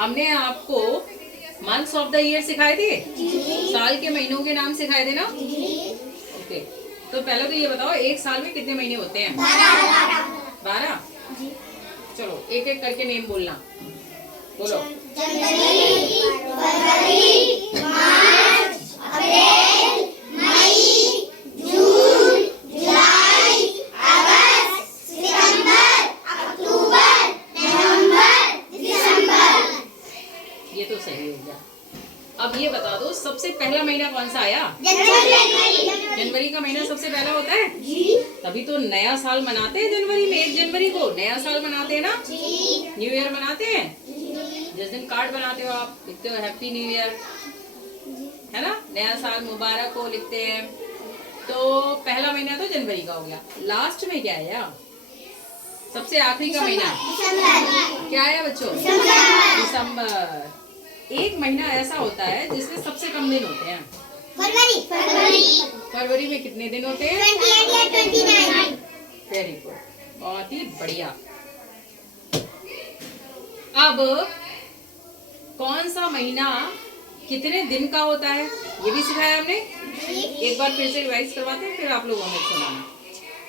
हमने आपको months of the year सिखाए थे, साल के महीनों के नाम सिखाए थे ना। ओके, तो पहले तो ये बताओ एक साल में कितने महीने होते हैं? 12। चलो एक एक करके नेम बोलना, बोलो। जनवरी, फरवरी, मार्च, अप्रैल, मई, जून, जुलाई, अगस्त, सितंबर, अक्टूबर, नवंबर, दिसंबर। ये तो सही हो गया। अब ये बता दो सबसे पहला महीना कौन सा आया? जनवरी। जनवरी का महीना सबसे पहला होता है, तभी तो नया साल मनाते हैं जनवरी में। 1 जनवरी को नया साल मनाते हैं ना, न्यू ईयर मनाते हैं। जिस दिन कार्ड बनाते हो आप लिखते हो हैप्पी न्यू ईयर, है ना, नया साल मुबारक हो लिखते हैं। तो पहला महीना तो जनवरी का हो गया। लास्ट में क्या आया? सबसे आखिरी का महीना क्या आया बच्चों? दिसंबर। एक महीना ऐसा होता है जिसमें सबसे कम दिन होते हैं। फरवरी में कितने दिन होते हैं? 28 या 29। वेरी गुड, बहुत ही बढ़िया। अब कौन सा महीना कितने दिन का होता है ये भी सिखाया हमने। एक बार फिर से रिवाइज करवाते हैं, फिर आप लोगों ने सुनाना।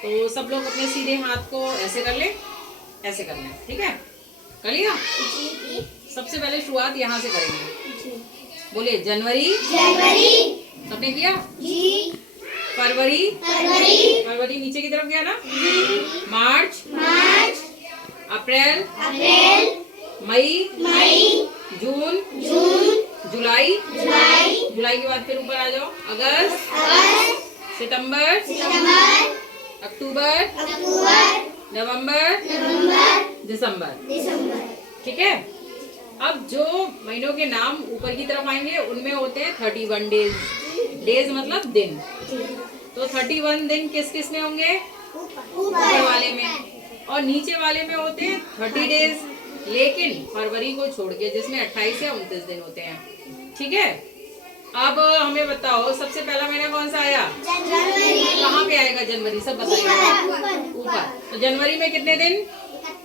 तो सब लोग अपने सीधे हाथ को ऐसे कर ले, ऐसे कर लें, ठीक है? कर लिया? सबसे पहले शुरुआत यहाँ से करेंगे। बोलिए जनवरी। सबने किया? फरवरी। फरवरी नीचे की तरफ गया ना। मार्च। अप्रैल। मई। जून। जुलाई। जुलाई के बाद फिर ऊपर आ जाओ। अगस्त। सितंबर। अक्टूबर। नवंबर। दिसंबर। ठीक है? अब जो महीनों के नाम ऊपर की तरफ आएंगे उनमें होते हैं 31 डेज। डेज मतलब दिन। तो 31 दिन किस किस में होंगे? ऊपर वाले में। और नीचे वाले में होते हैं 30 डेज, लेकिन फरवरी को छोड़ के जिसमें 28 या 29 दिन होते हैं। ठीक है? अब हमें बताओ सबसे पहला महीना कौन सा आया? कहाँ पे आएगा जनवरी? सब बताइए। ऊपर। तो जनवरी में कितने दिन?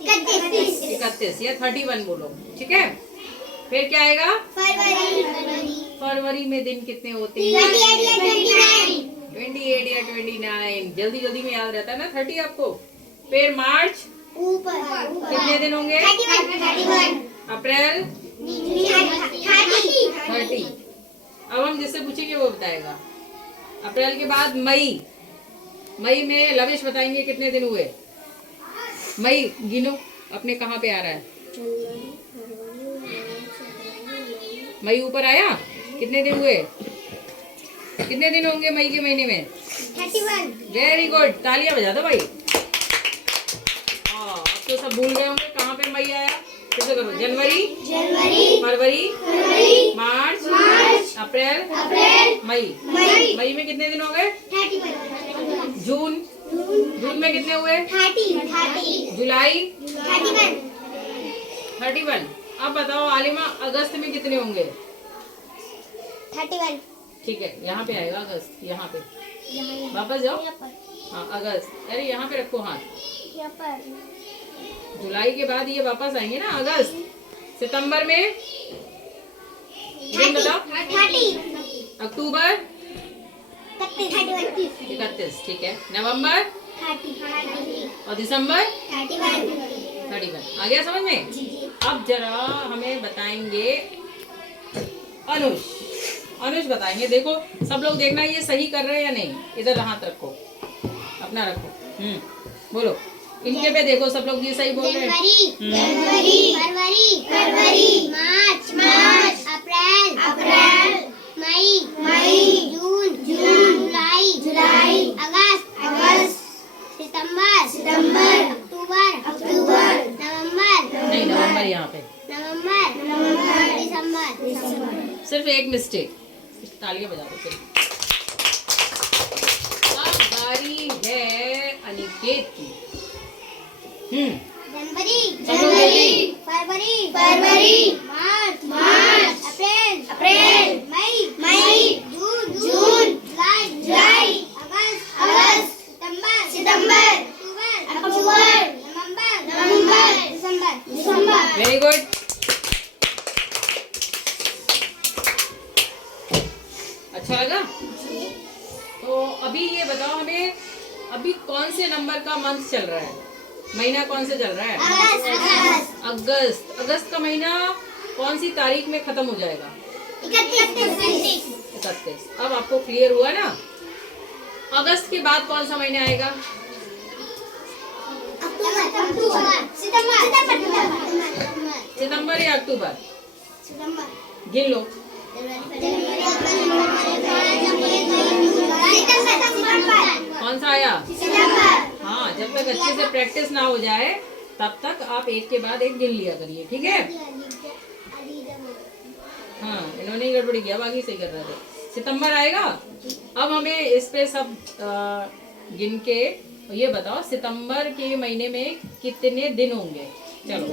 31 या 31 बोलो। ठीक है? फिर क्या आएगा? फरवरी में दिन कितने होते हैं? 28 या 29। जल्दी जल्दी में याद रहता है ना 30 आपको। फिर मार्च कितने दिन होंगे? 31। अप्रैल 30। अब हम जिससे पूछेंगे वो बताएगा। अप्रैल के बाद मई। मई में लविश बताएंगे कितने दिन हुए। मई गिनो अपने, कहाँ पे आ रहा है? मई ऊपर आया? कितने दिन हुए? कितने दिन होंगे मई के महीने में? 31। वेरी गुड, तालियां बजा दो भाई। अब तो सब भूल गए होंगे कहाँ पे मई आया। फिर से करो। जनवरी, फरवरी, मार्च, अप्रैल, मई। मई में कितने दिन हो गए? 31। जून में कितने हुए? 30। जुलाई 31। 31। अब बताओ आलिमा अगस्त में कितने होंगे? 31। ठीक है, यहाँ पे आएगा अगस्त। यहाँ पे वापस जाओ। हाँ अगस्त, अरे यहाँ पे रखो हाथ। जुलाई के बाद ये वापस आएंगे ना अगस्त। सितंबर में दिन बताओ। 30। अक्टूबर 31। 31। ठीक है। नवंबर 30। और दिसंबर 31। 31। आ गया समझ में? अब जरा हमें बताएंगे अनुष बताएंगे। देखो सब लोग देखना ये सही कर रहे हैं या नहीं। इधर हाथ रखो, अपना रखो। बोलो, इनके पे देखो सब लोग ये सही बोल रहे हैं। जनवरी, फरवरी, मार्च, अप्रैल, मई, जून, जुलाई, अगस्त, सितंबर, अक्टूबर, नहीं, नवंबर यहाँ पे। दिसंबर। सिर्फ एक मिस्टेक। तालियां बजा दो फिर। अब बारी है अनिकेत की। जनवरी, फरवरी, मार्च, अप्रैल, मई, जून, जुलाई, अगस्त, सितंबर, अक्टूबर, नवंबर, दिसंबर। Very good. अच्छा लगा? तो अभी ये बताओ हमें, अभी कौन से नंबर का मंथ चल रहा है, महीना कौन से चल रहा है? अगस्त। अगस्त का महीना कौन सी तारीख में खत्म हो जाएगा? 31। अब आपको क्लियर हुआ ना? अगस्त के बाद कौन सा महीना आएगा? सितंबर या अक्टूबर? गिन लो। कौन सा आया? हाँ, जब तक अच्छे से प्रैक्टिस ना हो जाए तब तक आप एक के बाद एक गिन लिया करिए, ठीक है? हाँ, इन्होंने ही गड़बड़ी किया, बाकी सही कर रहे थे। सितंबर आएगा। अब हमें इस पे सब गिन के ये बताओ, सितंबर के महीने में कितने दिन होंगे? चलो।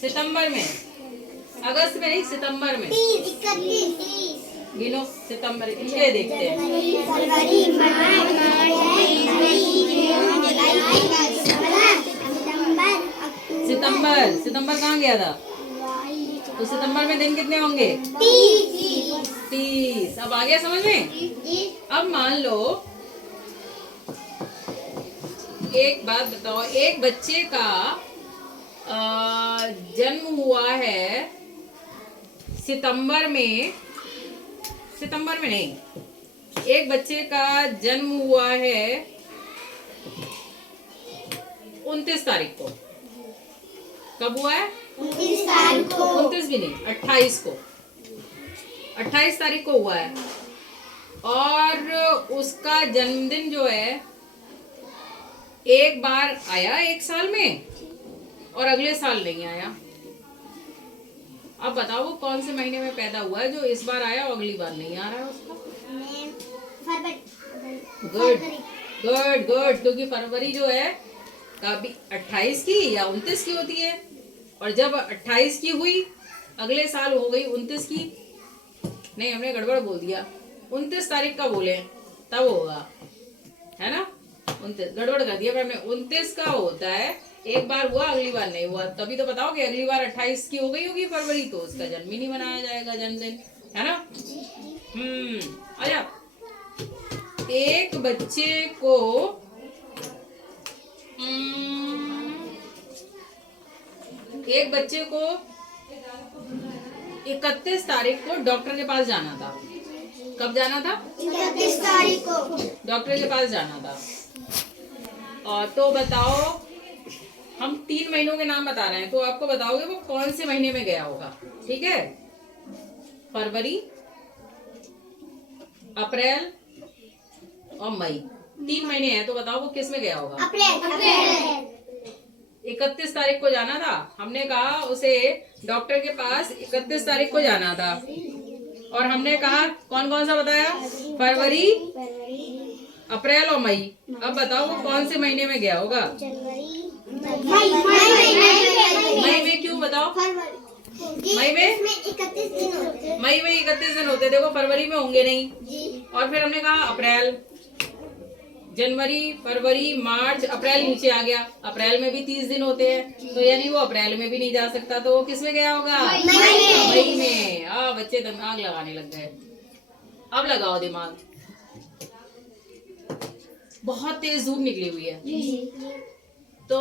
सितंबर में, अगस्त में नहीं, सितंबर में गिनो। सितंबर इनके देखते हैं। सितंबर, सितंबर कहाँ गया था? तो सितंबर में दिन कितने होंगे? 30। अब आ गया समझ में? अब मान लो, एक बात बताओ, एक बच्चे का जन्म हुआ है सितंबर में, सितंबर में नहीं, एक बच्चे का जन्म हुआ है 29 तारीख को। कब हुआ है? 29 तारीख को। 29 भी नहीं, 28 को। 28 तारीख को हुआ है। और उसका जन्मदिन जो है एक बार आया एक साल में और अगले साल नहीं आया। अब बताओ वो कौन से महीने में पैदा हुआ है जो इस बार आया और अगली बार नहीं आ रहा है उसका? गुड गुड गुड, क्योंकि फरवरी जो है कभी 28 की या 29 की होती है, और जब 28 की हुई अगले साल हो गई 29 की। नहीं, हमने गड़बड़ बोल दिया, 29 तारीख का बोले तब होगा, है ना? 29 गड़बड़ कर दिया, पर हमने 29 का होता है, एक बार हुआ अगली बार नहीं हुआ, तभी तो बताओ कि अगली बार 28 की हो गई होगी फरवरी, तो उसका जन्म ही नहीं मनाया जाएगा, जन्मदिन, है ना? अच्छा, एक बच्चे को एक बच्चे को 31 तारीख को डॉक्टर के पास जाना था। कब जाना था? 31 तारीख को डॉक्टर के पास जाना था। और तो बताओ, हम 3 महीनों के नाम बता रहे हैं, तो आपको बताओगे वो कौन से महीने में गया होगा, ठीक है? फरवरी, अप्रैल और मई, 3 महीने हैं, तो बताओ वो किस में गया होगा? अप्रैल। 31 तारीख को जाना था, हमने कहा उसे डॉक्टर के पास 31 तारीख को जाना था, और हमने कहा कौन कौन सा बताया? फरवरी, अप्रैल और मई। अब बताओ वो कौन से महीने में गया होगा? मई में। क्यों बताओ? मई में 31 दिन होते। मई में 31 दिन होते, देखो फरवरी में होंगे नहीं। और फिर हमने कहा अप्रैल, जनवरी, फरवरी, मार्च, अप्रैल नीचे आ गया, अप्रैल में भी 30 दिन होते हैं, तो यानी वो अप्रैल में भी नहीं जा सकता, तो वो किस में गया होगा? मई में। बच्चे दिमाग लगाने लग गए। अब लगाओ दिमाग। बहुत तेज धूप निकली हुई है, तो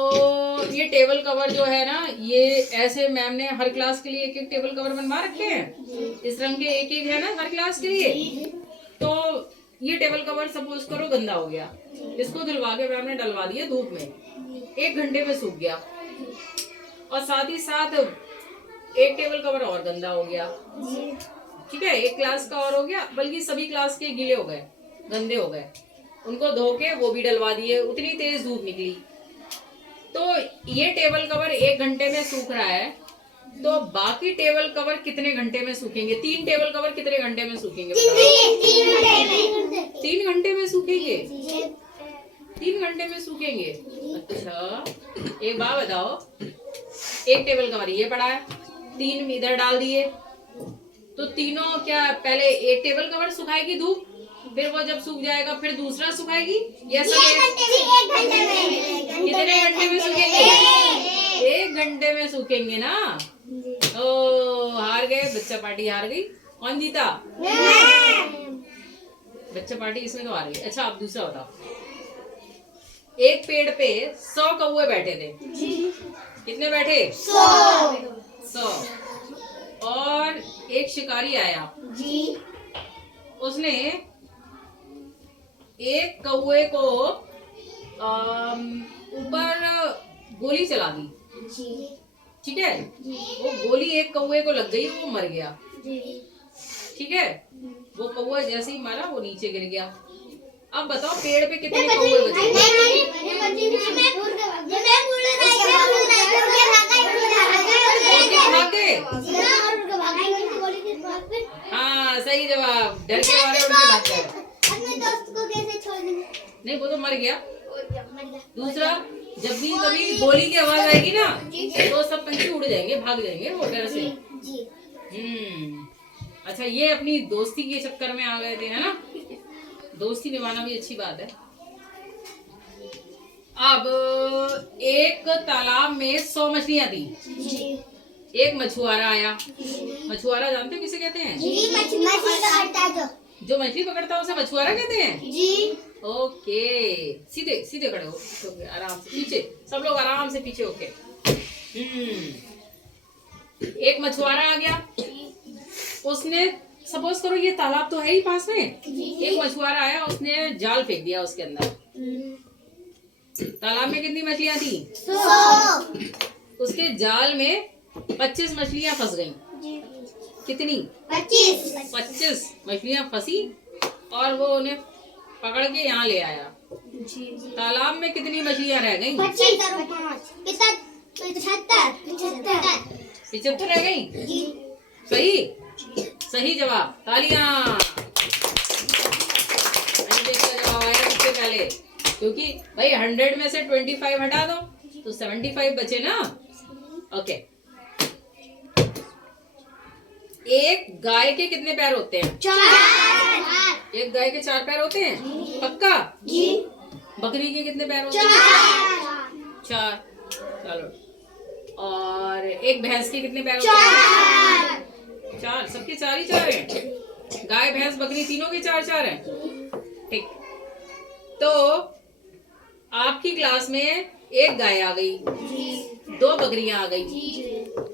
ये टेबल कवर जो है ना, ये ऐसे मैम ने हर क्लास के लिए एक एक टेबल कवर बनवा रखे हैं, इस रंग के एक एक है ना हर क्लास के लिए। तो ये टेबल कवर सपोज करो गंदा हो गया, इसको धुलवा के मैम ने डलवा दिया धूप में, 1 घंटे में सूख गया, और साथ ही साथ एक टेबल कवर और गंदा हो गया, ठीक है? एक क्लास का और हो गया, बल्कि सभी क्लास के गीले हो गए, गंदे हो गए, उनको धो के वो भी डलवा दिए, उतनी तेज धूप निकली। तो ये टेबल कवर 1 घंटे में सूख रहा है, तो बाकी टेबल कवर कितने घंटे में सूखेंगे? 3 टेबल कवर कितने घंटे में सूखेंगे? 3 घंटे में सूखेंगे। 3 घंटे में सूखेंगे। अच्छा, एक बात बताओ, एक टेबल कवर ये पड़ा है, 3 इधर डाल दिए, तो तीनों क्या पहले एक टेबल कवर सुखाएगी धूप, फिर वो जब सूख जाएगा फिर दूसरा सुखाएगी, या सब कितने घंटे में सूखेंगे? 1 घंटे में सूखेंगे ना। ओ हार गए, बच्चा पार्टी हार गई। कौन जीता? बच्चा पार्टी इसमें तो हार गई। अच्छा आप दूसरा बताओ। एक पेड़ पे 100 कौवे बैठे थे। कितने बैठे? 100। और एक शिकारी आया, उसने एक कौवे को ऊपर गोली चला दी। ठीक है, वो गोली एक कौवे को लग गई, वो मर गया। ठीक है, वो कौवा जैसे ही मारा वो नीचे गिर गया। अब बताओ पेड़ पे कितने कौवे बचे? हाँ सही जवाब। डर के मारे उनके भाग गए। अपने दोस्त को कैसे छोड़ देंगे? नहीं वो तो मर गया। दूसरा, जब भी कभी गोली की आवाज आएगी ना तो सब पंछी उड़ जाएंगे, भाग जाएंगे वो डर से। अच्छा ये अपनी दोस्ती के चक्कर में आ गए थे, है ना। दोस्ती निभाना भी अच्छी बात है। अब एक तालाब में 100 मछलियां थी। एक मछुआरा आया। मछुआरा जानते हो किसे कहते हैं? जो मछली पकड़ता है उसे मछुआरा कहते हैं। ओके, सीधे सीधे खड़े हो, आराम से पीछे, सब लोग आराम से पीछे होके। एक मछुआरा आ गया, उसने सपोज करो ये तालाब तो है ही पास में। एक मछुआरा आया, उसने जाल फेंक दिया उसके अंदर। तालाब में कितनी मछलियां थी? 100। उसके जाल में 25 मछलियां फंस गईं। कितनी? 25 मछलियां फंसी और वो उन्हें पकड़ के यहाँ ले आया। तालाब में कितनी मछलियां रह गईं? 75 रह गईं। सही सही जवाब, तालियां। जवाब आया सबसे पहले, क्योंकि भाई 100 में से 25 हटा दो तो 75 बचे ना। ओके, एक गाय के कितने पैर होते हैं? 4। एक गाय के 4 पैर होते हैं, पक्का? बकरी के कितने पैर होते हैं? 4। चलो, और एक भैंस के कितने पैर होते हैं? 4। सबके 4 ही 4 हैं। गाय भैंस बकरी तीनों के 4 हैं। ठीक, तो आपकी क्लास में एक गाय आ गई, 2 बकरियां आ गई,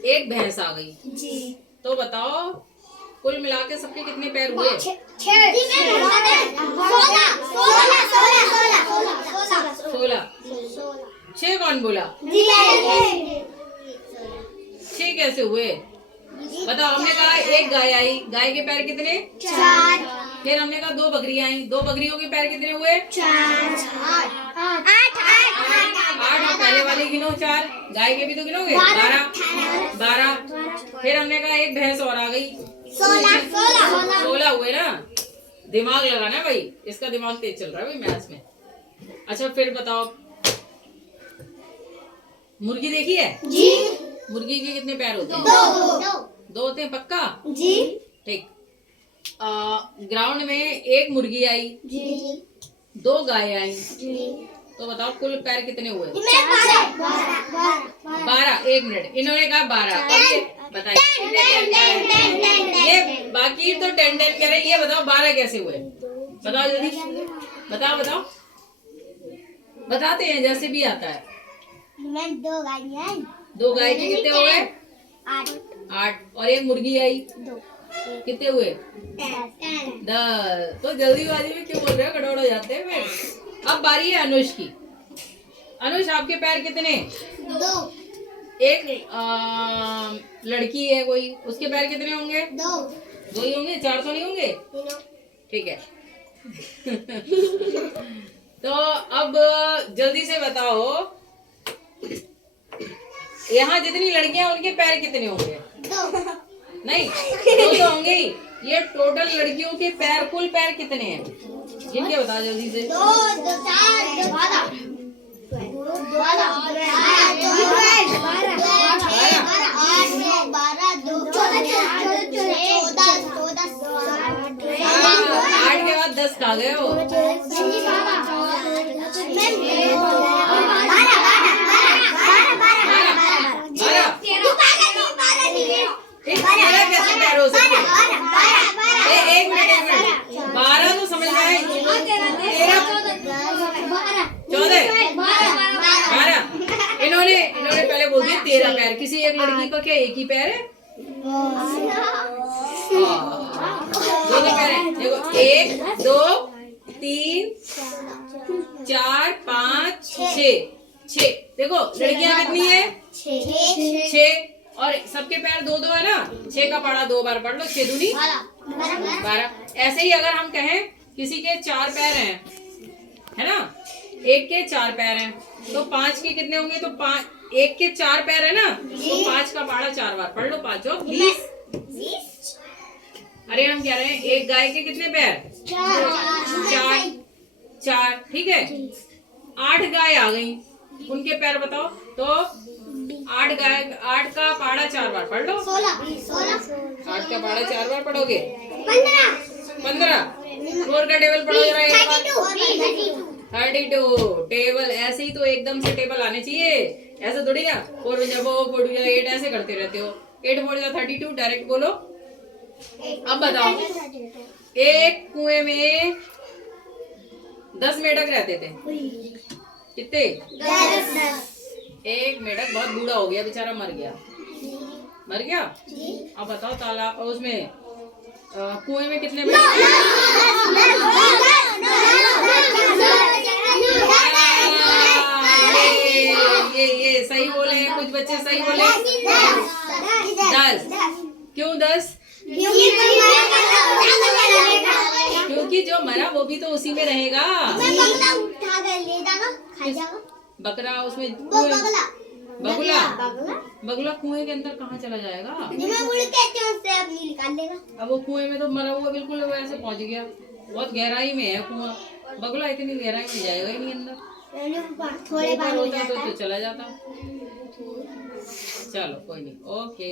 एक भैंस आ गई। तो बताओ कुल मिला के सबके कितने पैर हुए? 16। 6 कौन बोला? 6 कैसे हुए बताओ? हमने कहा एक गाय आई, गाय के पैर कितने? 4। फिर हमने कहा 2 बकरियां आई, 2 बकरियों के पैर कितने हुए? 4। 8। पहले वाले गिनो 4, गाय के भी तो गिनोगे? 12। फिर हमने कहा एक भैंस और आ गई, 16 हुए ना। दिमाग लगाना भाई, इसका दिमाग तेज चल रहा है भाई मैथ्स में। अच्छा फिर बताओ, मुर्गी देखी है? मुर्गी के कितने पैर होते हैं? 2 होते हैं, पक्का? ठीक। ग्राउंड में एक मुर्गी आई, 2 गाय आई, तो बताओ कुल पैर कितने हुए? 12। 1 मिनट, इन्होंने कहा 12। बताइए, ये बाकी तो 10 कह रहे, ये बताओ 12 कैसे हुए? बताओ जल्दी, बताओ। बताते हैं जैसे भी आता है। 2 गाय के कितने हो गए? 8। और एक मुर्गी आई, 2। कितने हुए? 10। तो जल्दीबाजी में क्यों बोल रहे हो, गड़बड़ हो जाते हैं फिर। अब बारी है अनुष की। अनुष आपके पैर कितने? 2। एक लड़की है कोई, उसके पैर कितने होंगे? 2 ही होंगे, 4 तो नहीं होंगे? ठीक है। तो अब जल्दी से बताओ, यहाँ जितनी लड़कियां उनके पैर कितने होंगे? 2 नहीं, 2 तो होंगे ही। ये टोटल लड़कियों के पैर, कुल पैर कितने हैं इनके? बताओ जल्दी से। 2, 4, 12। 8 के बाद 10 खा गए हो। 12 का क्या एक ही पैर है? दो पैर है। देखो 1 2 3 4 5 6। देखो लड़कियां कितनी है? 6। और सबके पैर 2-2 है ना। 6 का पढ़ा 2 बार पढ़ लो। 6 दूनी 12। ऐसे ही अगर हम कहें किसी के 4 पैर हैं, है ना, एक के 4 पैर हैं, तो 5 के कितने होंगे? तो 5, एक के 4 पैर है ना, तो 5 का पढ़ा 4 बार पढ़ लो। 5 और 20। अरे हम कह रहे हैं एक गाय के कितने पैर? 4। ठीक है। 8 गाय आ गई, उनके पैर बताओ। तो 8 गाय, 8 का पहाड़ा 4 बार पढ़ लो। 8 का पहाड़ा 4 बार पढ़ोगे? 15। 4 का टेबल पढ़ो जरा एक बार। 32। टेबल ऐसे ही तो एकदम से टेबल आने चाहिए, ऐसे थोड़ी ना 4 बजा 4 बजा 8 ऐसे करते रहते हो। 8 4 जा 32, डायरेक्ट बोलो। अब बताओ, एक कुएं में 10 मेढक रहते थे। कितने? 1 मेढक बहुत बूढ़ा हो गया, बेचारा मर गया। मर गया। अब बताओ तालाब उसमें कुएं में कितने मेढक? ये सही बोले, कुछ बच्चे सही बोले। 10। क्यों 10? क्योंकि जो मरा वो भी तो उसी में रहेगा। बकरा उसमें बगुला बगुला कुएं के अंदर कहाँ चला जाएगा? अब वो कुएं में तो मरा हुआ बिल्कुल वैसे पहुंच गया। बहुत गहराई में है कुआं, बगुला इतनी गहराई में जाएगा ही नहीं अंदर। थोड़े बार होता तो चला जाता। चलो कोई नहीं, ओके।